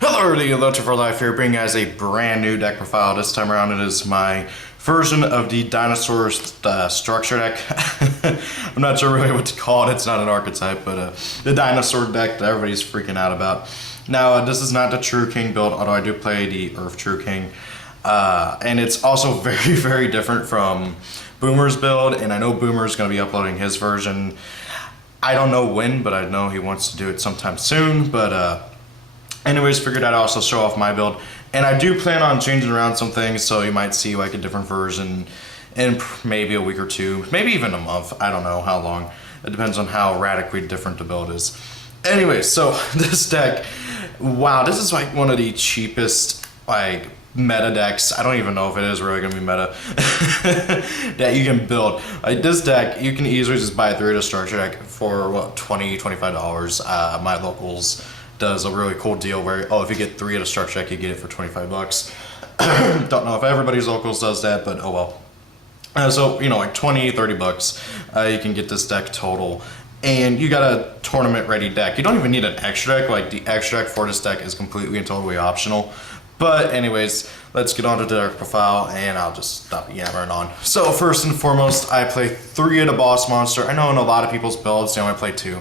Hello, the Electric for Life here, bringing you guys a brand new deck profile. This time around it is my version of the Dinosaur structure deck. I'm not sure really what to call it, it's not an archetype, but the Dinosaur deck that everybody's freaking out about. Now, this is not the True King build, although I do play the Earth True King. And it's also very, very different from Boomer's build, and I know Boomer's going to be uploading his version. I don't know when, but I know he wants to do it sometime soon, but anyways, figured I'd also show off my build. And I do plan on changing around some things, so you might see like a different version in maybe a week or two, maybe even a month. I don't know how long. It depends on how radically different the build is. Anyways, so this deck, wow, this is like one of the cheapest like meta decks. I don't even know if it is really gonna be meta that you can build. Like this deck, you can easily just buy a 3 structure deck for what, $20-$25. My locals does a really cool deal where, oh, if you get 3 at a structure deck, you get it for 25 bucks. Don't know if everybody's locals does that, but oh well. So, you know, like 20-30 bucks, you can get this deck total. And you got a tournament ready deck. You don't even need an extra deck. Like the extra deck for this deck is completely and totally optional. But anyways, let's get on to the deck profile and I'll just stop yammering on. So first and foremost, I play 3 of the boss monster. I know in a lot of people's builds, they only play 2.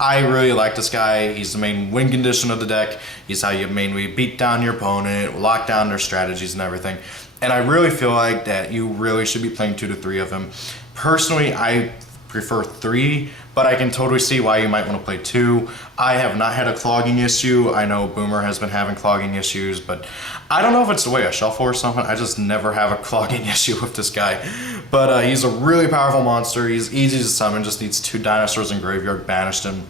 I really like this guy. He's the main win condition of the deck. He's how you mainly beat down your opponent, lock down their strategies and everything. And I really feel like that you really should be playing 2 to 3 of him. Personally, I prefer 3, but I can totally see why you might want to play 2. I have not had a clogging issue. I know Boomer has been having clogging issues, but I don't know if it's the way I shuffle or something. I just never have a clogging issue with this guy. But he's a really powerful monster. He's easy to summon, just needs 2 dinosaurs in graveyard banished him.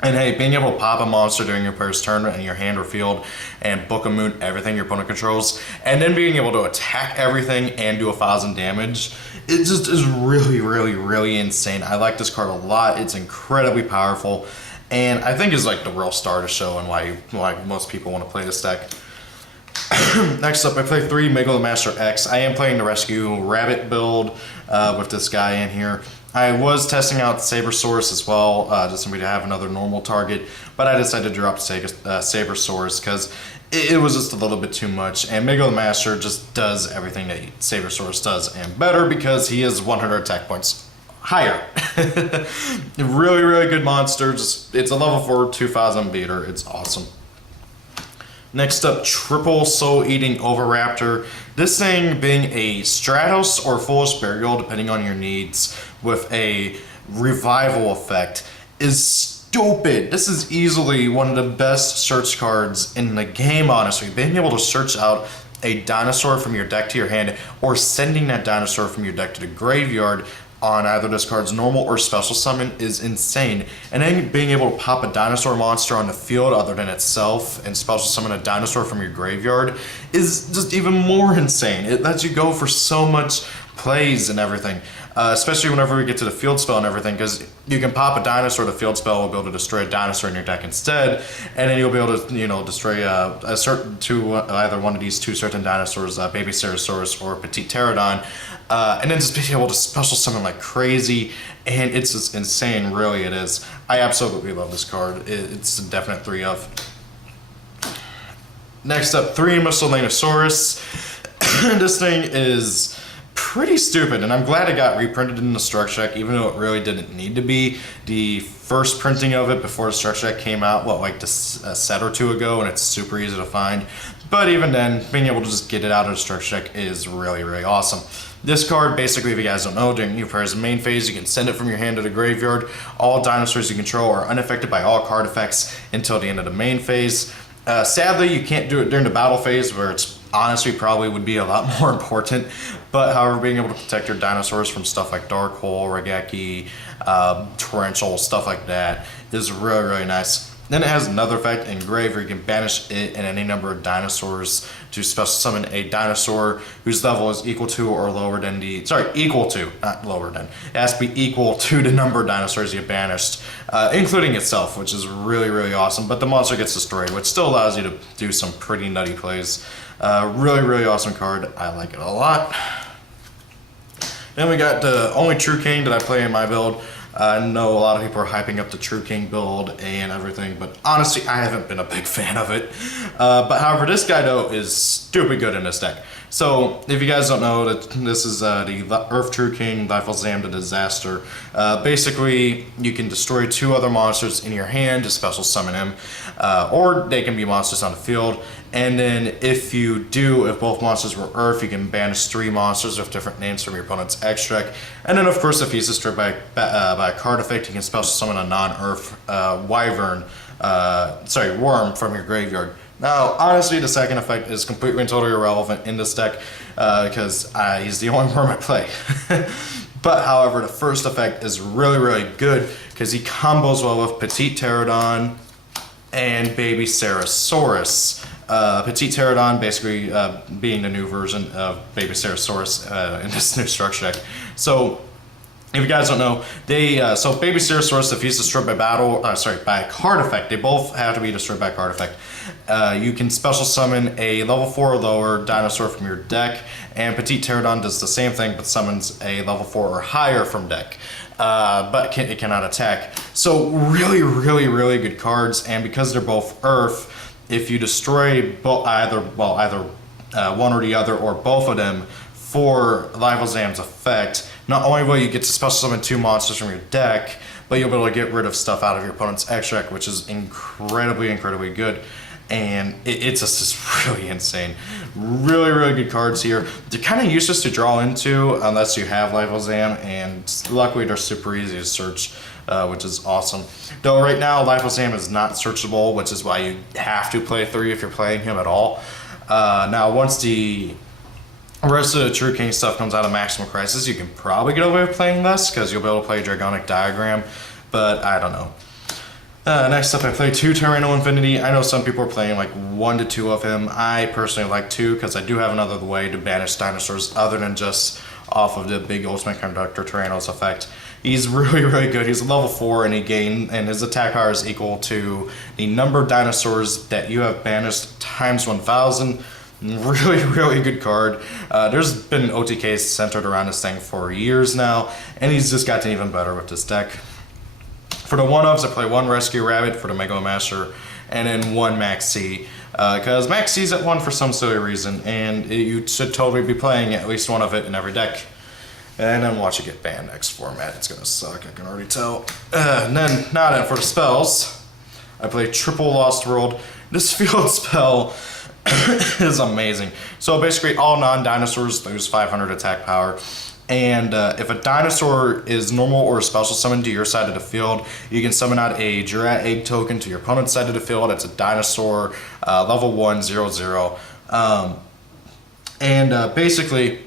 And hey, being able to pop a monster during your player's turn in your hand or field and YgoAmino everything your opponent controls, and then being able to attack everything and do 1,000 damage, it just is really, really, really insane. I like this card a lot. It's incredibly powerful, and I think is like the real star to show and why most people want to play this deck. Next up, I play 3 YgoAmino X. I am playing the Rescue Rabbit build with this guy in here. I was testing out Sabersaurus as well, just for me to have another normal target, but I decided to drop Sabersaurus because it was just a little bit too much, and YgoAmino just does everything that Sabersaurus does and better because he is 100 attack points higher. Really, really good monster. It's a level 4 2000 beater. It's awesome. Next up, triple soul eating Oviraptor. This thing being a Stratos or Foolish Burial, depending on your needs, with a revival effect is stupid. This is easily one of the best search cards in the game, honestly. Being able to search out a dinosaur from your deck to your hand or sending that dinosaur from your deck to the graveyard on either this card's normal or special summon is insane. And then being able to pop a dinosaur monster on the field other than itself and special summon a dinosaur from your graveyard is just even more insane. It lets you go for so much plays and everything, especially whenever we get to the field spell and everything, because you can pop a dinosaur, the field spell will be able to destroy a dinosaur in your deck instead, and then you'll be able to, you know, destroy either one of these 2 certain dinosaurs, Baby Ceratosaurus or Petite Pterodon, and then just be able to special summon like crazy, and it's just insane, really it is. I absolutely love this card. It's a definite 3 of. Next up, 3 Miscellaneousaurus. This thing is pretty stupid, and I'm glad it got reprinted in the structure deck, even though it really didn't need to be. The first printing of it before the structure deck came out, what, like a set or 2 ago, and it's super easy to find. But even then, being able to just get it out of the structure deck is really, really awesome. This card, basically, if you guys don't know, during your player's main phase, you can send it from your hand to the graveyard. All dinosaurs you control are unaffected by all card effects until the end of the main phase. Sadly, you can't do it during the battle phase, where it's honestly probably would be a lot more important. But however, being able to protect your dinosaurs from stuff like Dark Hole, Regeki, Torrential, stuff like that is really, really nice. Then it has another effect, Engrave, where you can banish it and any number of dinosaurs to special summon a dinosaur whose level is equal to or lower than equal to, not lower than. It has to be equal to the number of dinosaurs you banished, including itself, which is really, really awesome. But the monster gets destroyed, which still allows you to do some pretty nutty plays. Really, really awesome card. I like it a lot. Then we got the only True King that I play in my build. I know a lot of people are hyping up the True King build and everything, but honestly, I haven't been a big fan of it. But however, this guy though is stupid good in this deck. So if you guys don't know, that this is the Earth True King, Zam the Disaster. Basically, you can destroy 2 other monsters in your hand to special summon him, or they can be monsters on the field. And then if both monsters were Earth, you can banish 3 monsters with different names from your opponent's extra deck. And then of course, if he's destroyed by a card effect, you can special summon a non-Earth worm from your graveyard. Now, honestly, the second effect is completely and totally irrelevant in this deck because he's the only worm I play. But however, the first effect is really, really good because he combos well with Petite Pterodon and Baby Ceratosaurus. Petite Pterodon basically being the new version of Baby Ceratosaurus in this new structure deck. So, if you guys don't know, so Baby Ceratosaurus, if he's destroyed by by a card effect, they both have to be destroyed by a card effect. You can special summon a level 4 or lower dinosaur from your deck, and Petite Pterodon does the same thing, but summons a level 4 or higher from deck. But it cannot attack. So really, really, really good cards, and because they're both Earth, if you destroy either one or the other, or both of them, for YgoAmino's effect, not only will you get to special summon 2 monsters from your deck, but you'll be able to get rid of stuff out of your opponent's extra deck, which is incredibly, incredibly good. And it's just really insane. Really, really good cards here. They're kind of useless to draw into unless you have YgoAmino, and luckily they're super easy to search, which is awesome. Though right now, YgoAmino is not searchable, which is why you have to play 3 if you're playing him at all. Now, once the rest of the True King stuff comes out of Maximum Crisis, you can probably get away with playing less because you'll be able to play Dragonic Diagram, but I don't know. Next up, I play 2 Tyranno Infinity. I know some people are playing like 1 to 2 of him. I personally like 2 because I do have another way to banish dinosaurs other than just off of the big Ultimate Conductor Tyranno's effect. He's really, really good. He's a level 4 and his attack power is equal to the number of dinosaurs that you have banished times 1,000. Really, really good card. There's been OTKs centered around this thing for years now, and he's just gotten even better with this deck. For the 1-ofs, I play 1 Rescue Rabbit for the Mega Master, and then 1 Max C, because Max C's at 1 for some silly reason, and you should totally be playing at least 1 of it in every deck. And then watch it get banned next format. It's gonna suck, I can already tell. And then, for the spells, I play triple Lost World. This field spell is amazing. So basically, all non-dinosaurs lose 500 attack power. And if a dinosaur is normal or special summoned to your side of the field, you can summon out a Jura Egg token to your opponent's side of the field. It's a dinosaur, level 1, 0/0. Basically,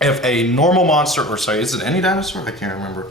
if a normal monster, is it any dinosaur? I can't remember.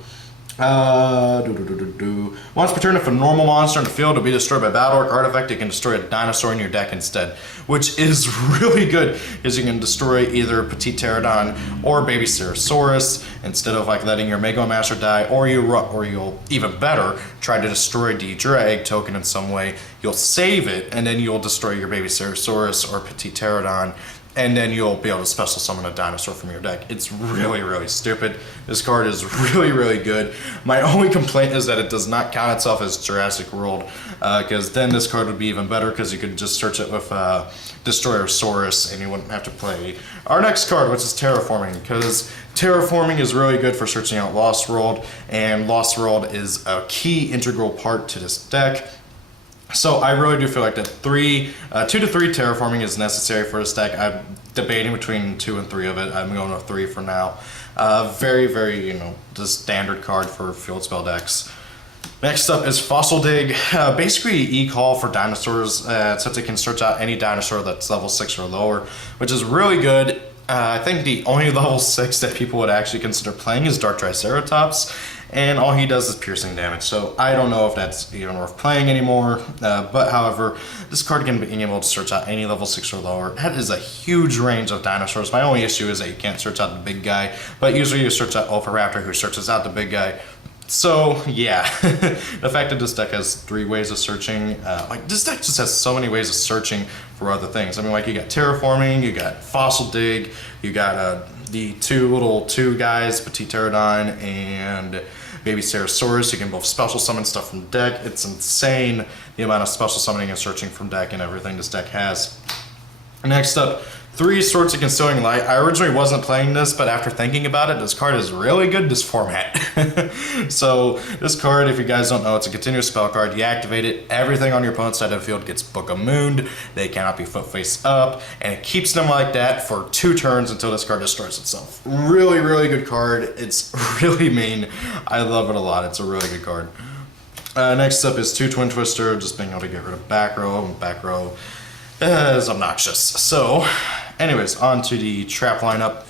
Once per turn, if a normal monster in the field will be destroyed by battle or card effect, you can destroy a dinosaur in your deck instead, which is really good because you can destroy either Petite Pterodon or Baby Ceratosaurus instead of like letting your Mega Master die, or you'll even better try to destroy the Jura Egg token in some way. You'll save it and then you'll destroy your Baby Ceratosaurus or Petite Pterodon, and then you'll be able to special summon a dinosaur from your deck. It's really, really stupid. This card is really, really good. My only complaint is that it does not count itself as Jurassic World, because then this card would be even better because you could just search it with Destroyersaurus and you wouldn't have to play our next card, which is Terraforming, because Terraforming is really good for searching out Lost World, and Lost World is a key integral part to this deck. So I really do feel like that 2 to 3 terraforming is necessary for this deck. I'm debating between 2 and 3 of it. I'm going with 3 for now. Very, very, the standard card for field spell decks. Next up is Fossil Dig. Basically e-call for dinosaurs, since it can search out any dinosaur that's level 6 or lower, which is really good. I think the only level 6 that people would actually consider playing is Dark Triceratops, and all he does is piercing damage, so I don't know if that's even worth playing anymore. But however, this card can be able to search out any level 6 or lower. That is a huge range of dinosaurs. My only issue is that you can't search out the big guy, but usually you search out Ophiraptor, who searches out the big guy. So yeah, the fact that this deck has 3 ways of searching, this deck just has so many ways of searching for other things. I mean, like, you got Terraforming, you got Fossil Dig, you got the 2 guys, Petite Pterodon and Baby Ceratosaurus. You can both special summon stuff from deck. It's insane the amount of special summoning and searching from deck and everything this deck has. Next up, 3 Swords of Concealing Light. I originally wasn't playing this, but after thinking about it, this card is really good this format. So this card, if you guys don't know, it's a continuous spell card. You activate it, everything on your opponent's side of the field gets Book of Mooned. They cannot be foot face up, and it keeps them like that for 2 turns until this card destroys itself. Really, really good card. It's really mean. I love it a lot. It's a really good card. Next up is 2 Twin Twister, just being able to get rid of back row, and back row is obnoxious. So, anyways, on to the trap lineup.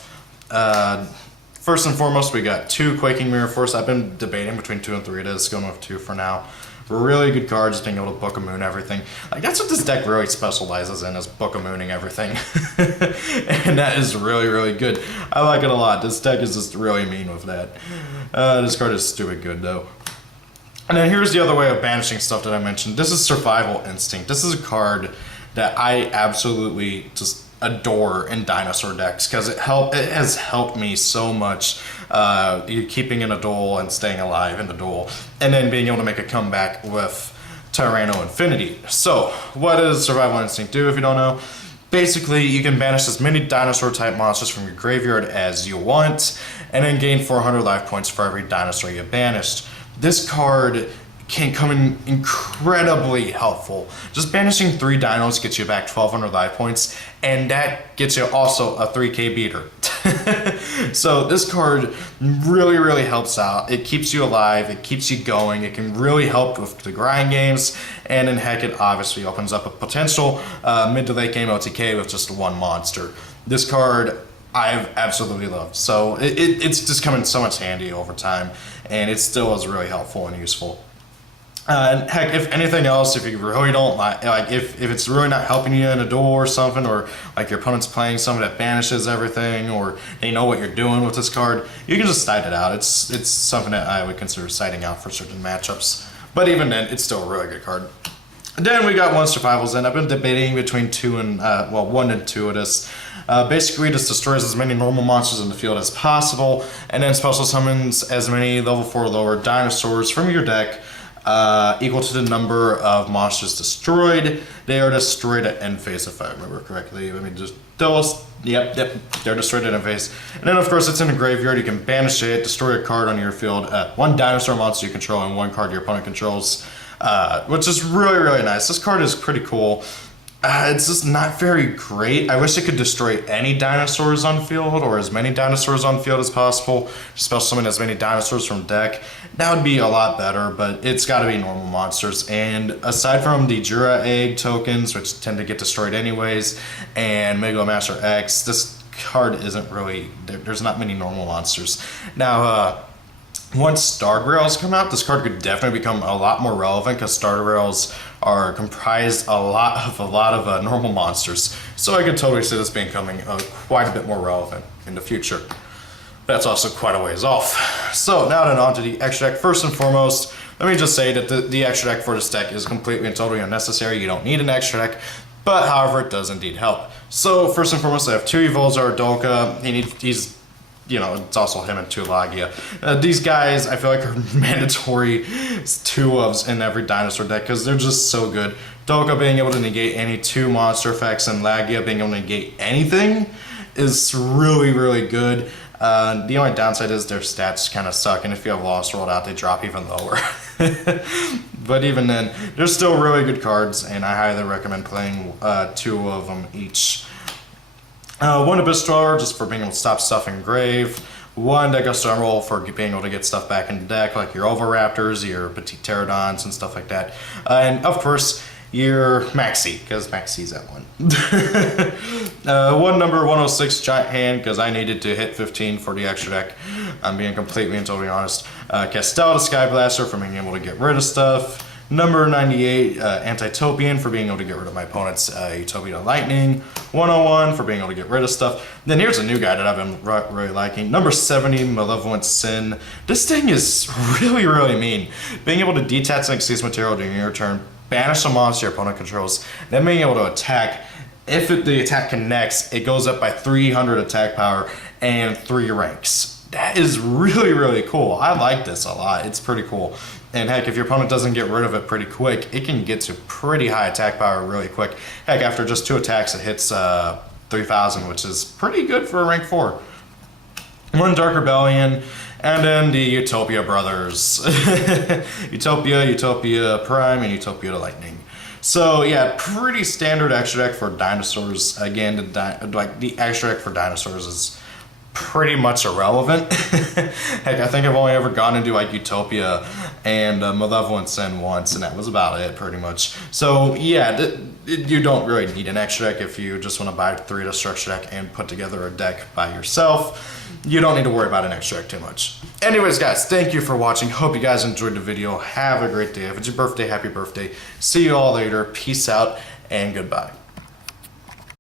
First and foremost, we got 2 Quaking Mirror Force. I've been debating between 2 and 3. It is going with 2 for now. Really good card, just being able to Book of Moon everything. Like, that's what this deck really specializes in, is Book of Mooning everything. And that is really, really good. I like it a lot. This deck is just really mean with that. This card is stupid good, though. And then here's the other way of banishing stuff that I mentioned. This is Survival Instinct. This is a card that I absolutely just adore in Dinosaur decks because it has helped me so much. Keeping in a duel and staying alive in the duel, and then being able to make a comeback with Tyranno Infinity. So, what does Survival Instinct do if you don't know? Basically, you can banish as many dinosaur type monsters from your graveyard as you want, and then gain 400 life points for every dinosaur you banished. This card can come in incredibly helpful. Just banishing 3 dinos gets you back 1200 life points, and that gets you also a 3k beater. So this card really, really helps out. It keeps you alive, it keeps you going, it can really help with the grind games, and then heck, it obviously opens up a potential mid to late game OTK with just 1 monster. This card I've absolutely loved. So it's just come in so much handy over time, and it still is really helpful and useful. And heck, if anything else, if you really don't like if it's really not helping you in a duel or something, or like your opponent's playing something that banishes everything, or they know what you're doing with this card, you can just side it out. It's something that I would consider siding out for certain matchups. But even then, it's still a really good card. And then we got 1 Survivals in. I've been debating between 2 and 1 and 2 of this. Basically, it just destroys as many normal monsters in the field as possible, and then special summons as many level 4 or lower dinosaurs from your deck, equal to the number of monsters destroyed. They are destroyed at end phase, if I remember correctly. Let me just yep, they're destroyed at end phase. And then of course it's in the graveyard. You can banish it, destroy a card on your field, 1 dinosaur monster you control and 1 card your opponent controls, which is really, really nice. This card is pretty cool. It's just not very great. I wish it could destroy any dinosaurs on field, or as many dinosaurs on field as possible. Special summon as many dinosaurs from deck. That would be a lot better, but it's got to be normal monsters. And aside from the Jura Egg tokens, which tend to get destroyed anyways, and Mega Master X, this card isn't really, there's not many normal monsters. Now, once Starter Rails come out, this card could definitely become a lot more relevant, because Starter Rails are comprised a lot of normal monsters. So I could totally see this becoming quite a bit more relevant in the future. That's also quite a ways off. So now then on to the extra deck. First and foremost, let me just say that the extra deck for this deck is completely and totally unnecessary. You don't need an extra deck, but however, it does indeed help. So first and foremost, I have 2 Evolzar Dolka. He's you know, it's also him and 2 Lagia. These guys, I feel like, are mandatory 2-ofs in every dinosaur deck because they're just so good. Dolka being able to negate any 2 monster effects, and Lagia being able to negate anything is really, really good. The only downside is their stats kind of suck, and if you have Lost World out, they drop even lower. But even then, they're still really good cards, and I highly recommend playing 2 of them each. 1 Abyss Dweller, just for being able to stop stuff in grave. 1 Degustar Roll for being able to get stuff back in the deck, like your Oviraptors, your Petite Pterodons, and stuff like that. And of course, your Maxi, because Maxi's at 1. 1 number 106 Giant Hand, because I needed to hit 15 for the extra deck. I'm being completely and totally honest. Castel the Sky Blaster for being able to get rid of stuff. Number 98, Antitopian for being able to get rid of my opponent's Utopia Lightning. 101 for being able to get rid of stuff. Then here's a new guy that I've been really liking. Number 70, Malevolent Sin. This thing is really, really mean. Being able to detach an Exceed material during your turn, banish a monster your opponent controls, then being able to attack. If the attack connects, it goes up by 300 attack power and 3 ranks. that is really, really cool. I like this a lot. It's pretty cool. And heck, if your opponent doesn't get rid of it pretty quick, it can get to pretty high attack power really quick. Heck, after just 2 attacks, it hits 3,000, which is pretty good for a rank 4. 1 Dark Rebellion, and then the Utopia Brothers. Utopia Prime, and Utopia Lightning. So yeah, pretty standard extra deck for dinosaurs. Again, the extra deck for dinosaurs is pretty much irrelevant. Heck, I think I've only ever gone into like Utopia and Malevolent Sin once, and that was about it pretty much. So yeah, you don't really need an extra deck if you just want to buy 3 destruction deck and put together a deck by yourself. You don't need to worry about an extra deck too much. Anyways guys, thank you for watching. Hope you guys enjoyed the video. Have a great day. If it's your birthday, happy birthday. See you all later. Peace out and goodbye.